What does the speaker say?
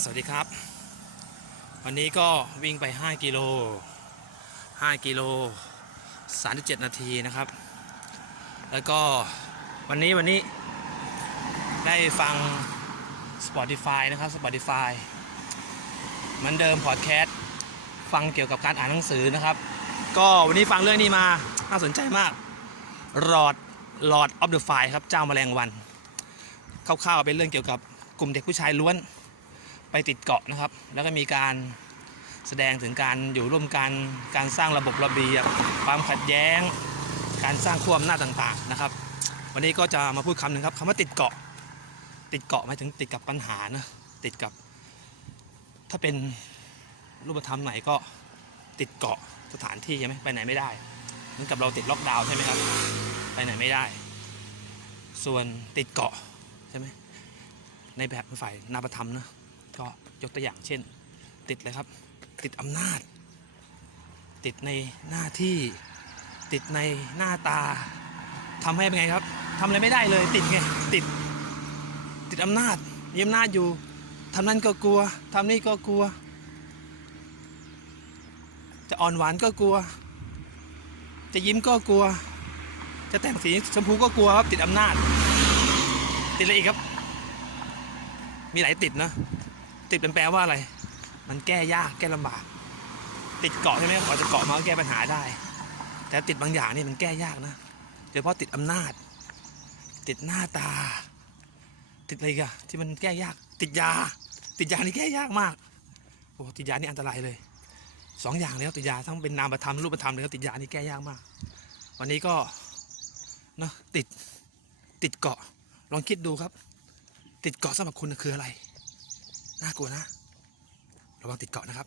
สวัสดีครับ วันนี้ก็วิ่งไป 5 กิโล 5 กิโล 37 นาทีนะครับ แล้วก็วันนี้วันนี้ได้ฟัง Spotify นะครับ Spotify เหมือนเดิมพอดแคสต์ฟังเกี่ยวกับการอ่านหนังสือนะครับ ก็วันนี้ฟังเรื่องนี้มาน่าสนใจมาก Lord Lord of the Fly ครับเจ้าแมลงวันคร่าวๆเป็นเรื่องเกี่ยวกับกลุ่มเด็กผู้ชายล้วน ไปติดเกาะนะครับ แล้วก็มีการแสดงถึงการอยู่ร่วมกัน การสร้างระบบระเบียบ ความขัดแย้ง การสร้างขั้วอำนาจต่างๆนะครับ วันนี้ก็จะมาพูดคำหนึ่งครับคำว่าติดเกาะ ติดเกาะหมายถึงติดกับปัญหานะติดกับ ถ้าเป็นรูปธรรมไหนก็ติดเกาะสถานที่ใช่ไหมไปไหนไม่ได้เหมือนกับเราติดล็อกดาวน์ใช่ไหมครับไปไหนไม่ได้ ส่วนติดเกาะใช่ไหมในแบบฝ่ายนาปธรรมนะ ก็ยกตัวอย่างเช่น ติดเลยครับ ติดอำนาจ ติดในหน้าที่ ติดในหน้าตาทำให้เป็นไงครับทำอะไรไม่ได้เลย ติดไงติด ติดอำนาจมีอำนาจอยู่ทำนั่นก็กลัวทำนี่ก็กลัว จะอ่อนหวานก็กลัว จะยิ้มก็กลัว จะแต่งสีชมพูก็กลัวครับ ติดอำนาจ ติดอะไรอีกครับ มีหลายติดนะ ติดเป็นแปลว่าอะไร มันแก้ยากแก้ลำบาก ติดเกาะใช่ไหมกว่าจะเกาะมาก็แก้ปัญหาได้ แต่ติดบางอย่างนี่มันแก้ยากนะโดยเฉพาะติดอำนาจ ติดหน้าตา ติดอะไรกันที่มันแก้ยาก ติดยา ติดยานี่แก้ยากมากโอ้ติดยานี่อันตรายเลยสองอย่างแล้วติดยาทั้งเป็นนามธรรมรูปธรรมเลยติดยานี่แก้ยากมาก วันนี้ก็เนอะติดติดเกาะลองคิดดูครับ ติดเกาะสำหรับคุณคืออะไร น่ากลัวนะ ระวังติดเกาะนะครับ